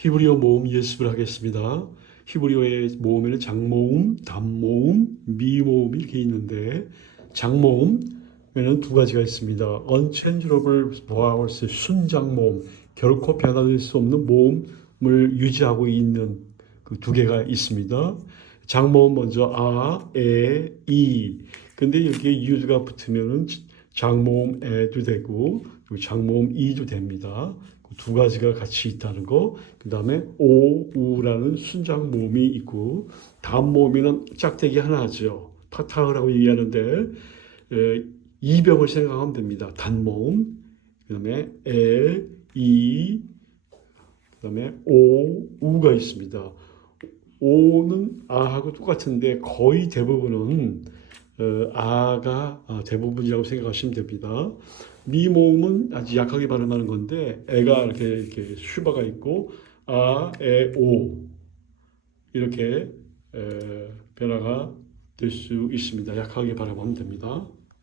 히브리어 모음 예습을 하겠습니다. 히브리어의 모음에는 장모음, 단모음, 미모음이 이렇게 있는데 장모음에는 두 가지가 있습니다. unchangeable vowels, 순장모음, 결코 변화될 수 없는 모음을 유지하고 있는 그 두 개가 있습니다. 장모음 먼저 아, 에, 이. 근데 여기에 유가 붙으면은 장모음 에도 되고 장모음 이도 됩니다. 그두 가지가 같이 있다는 거. 그 다음에 오, 우라는 순장 모음이 있고 다음 모음에는 짝대기 하나죠. 타타흐라고 얘기하는데 에, 이병을 생각하면 됩니다. 단모음, 그 다음에 에, 이, 그 다음에 오, 우가 있습니다. 오는 아하고 똑같은데 거의 대부분은 어, 아가 아, 대부분이라고 생각하시면 됩니다. 미모음은 아주 약하게 발음하는 건데 애가 이렇게 이렇게 슈바가 있고 아, 에, 오 이렇게 에, 변화가 될 수 있습니다. 약하게 발음하면 됩니다.